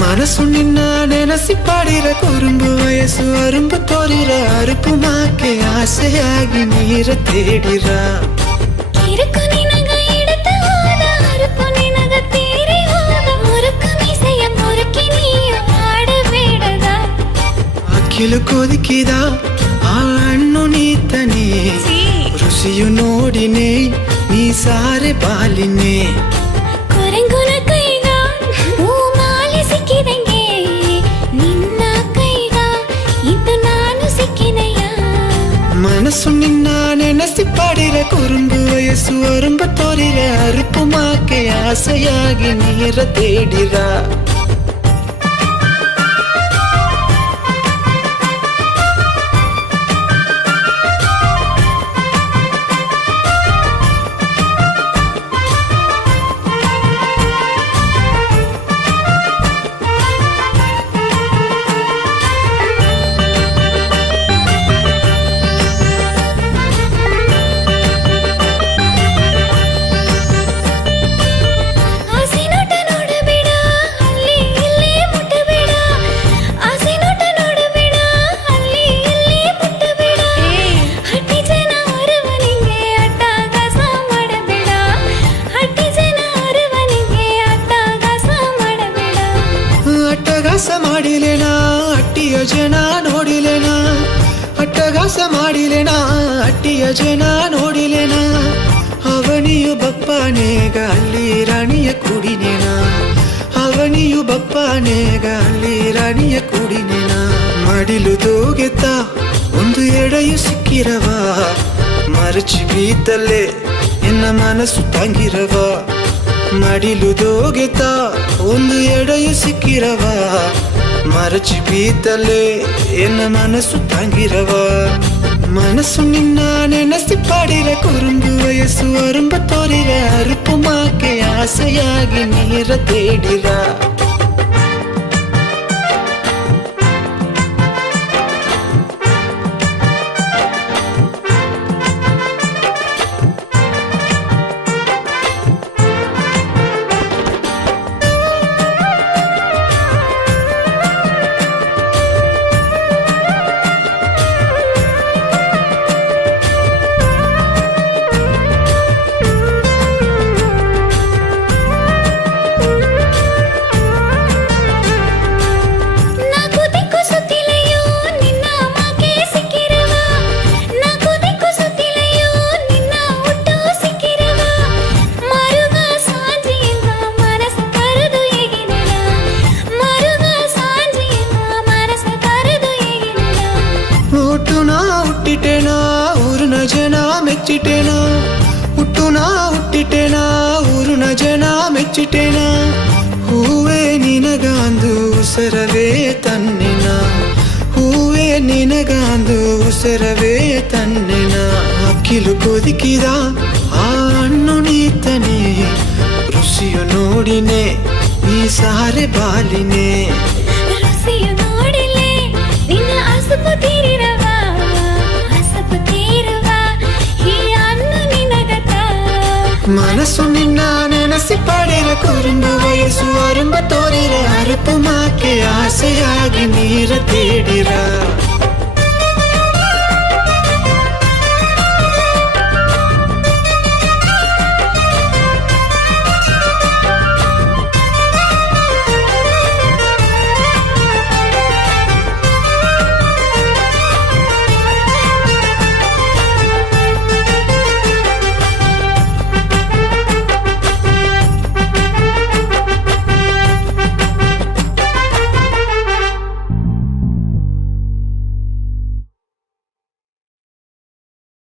ಮನಸ್ಸು ನಿನ್ನ ನೆನೆಸಿ ಪಾಡಿರ ಕುರುಂಬು ವಯಸ್ಸು ಅರುಂಬು ತೋರಿರ ಅರುಪು ಮಾಕೆ ಆಸೆಯಾಗಿ ನೀರ ತೇಡಿರ ಕಿರುಕು ನಿನಗ ಇಡತ ಹೋದ ಅರುಪು ನಿನಗ ತೀರಿ ಹೋದ ಮುರುಕು ಮೀಸೆಯ ಮುರುಕಿ ನೀಯು ಆಡಬೇಡದ ಅಕ್ಕಿಲು ಕೊದಿಕಿದ ಆ ಹಣ್ಣು ನೀತನೆ ರುಚಿಯು ನೋಡಿನೇ ನೀ ಸಾರೆ ಬಾಲಿನೇ ಕೊರಂಗುನ ಕೈಗ ಹೂಮಾಲೆ ಸಿಕ್ಕಿದಂಗೆ ನಿನ್ನ ಕೈಗ ಇದು ನಾನು ಸಿಕ್ಕಿದೆಯ ಮನಸ್ಸು ನಿನ್ನ ನೆನೆಸಿ ಪಾಡಿರ ಕುರುಂಬು ವಯಸ್ಸು ಅರುಂಬ ತೋರಿರ ಅರುಪು ಮಾಕೆ ಆಸೆಯಾಗಿ ನೀರ ತೇಡಿರ ಮಾಡಿಲೆನಾ ಅಟ್ಟಿಯ ಜನ ನೋಡಿಲೆನಾ ಅಟ್ಟಗಾಸ ಮಾಡಿಲೆನಾ ಅಟ್ಟಿಯ ಜನ ನೋಡಿಲೆನಾ ಅವನಿಯು ಬಪ್ಪನೇಗ ಅಲ್ಲಿ ರಾಣಿಯ ಕುಡಿನೆನಾ ಅವನಿಯು ಬಪ್ಪನೇಗ ಅಲ್ಲಿ ರಾಣಿಯ ಕುಡಿನೆನಾ ಮಡಿಲು ತೋಗೆತ್ತ ಒಂದು ಎಡೆಯು ಸಿಕ್ಕಿರವ ಮರಚಿ ಬೀತಲ್ಲೇ ಎನ್ನ ಮನಸ್ಸು ತಂಗಿರವ ಮಡಿಲು ದೋಗೆತ ಒಂದು ಎಡೆಯು ಸಿಕ್ಕಿರವ ಮರಚಿ ಬೀತಲ್ಲೇ ಎನ್ನ ಮನಸ್ಸು ತಂಗಿರವ ಮನಸ್ಸು ನಿನ್ನ ನೆನೆಸಿ ಪಾಡಿರ ಕುರುಂಬು ವಯಸ್ಸು ಅರುಂಬ ತೋರಿರ ಅರುಪು ಮಾಕೆ ಆಸೆಯಾಗಿ ನೀರ ತೇಡಿರ ಹುಟ್ಟಿಟೇನಾ ಊರಿನ ಜನ ಮೆಚ್ಚಿಟೇನಾ ಹುಟ್ಟುನಾ ಹುಟ್ಟಿಟೇನಾ ಊರಿನ ಜನ ಮೆಚ್ಚಿಟೇನಾ ಹೂವೇ ನಿನಗಾಂದು ಉಸರವೇ ತನ್ನೆನ ಹೂವೇ ನಿನಗಾಂದು ಉಸರವೇ ತನ್ನೆನ ಅಕ್ಕಿಲು ಕೊದಿಕಿದ ಆ ಹಣ್ಣು ನೀತನೆ ರುಚಿಯು ನೋಡಿನೇ ನೀ ಸಾರೆ ಬಾಲಿನೇ ರುಚಿಯು ನೋಡಿಲೆ ನಿನ್ನ ಅಸಪು ತೀರಿರವ ಮನಸ್ಸು ನಿನ್ನ ನೆನೆಸಿ ಪಾಡಿರ ಕುರುಂಬು ವಯಸ್ಸು ಅರುಂಬ ತೋರಿರ ಅರುಪು ಮಾಕೆ ಆಸೆಯಾಗಿ ನೀರ ತೇಡಿರ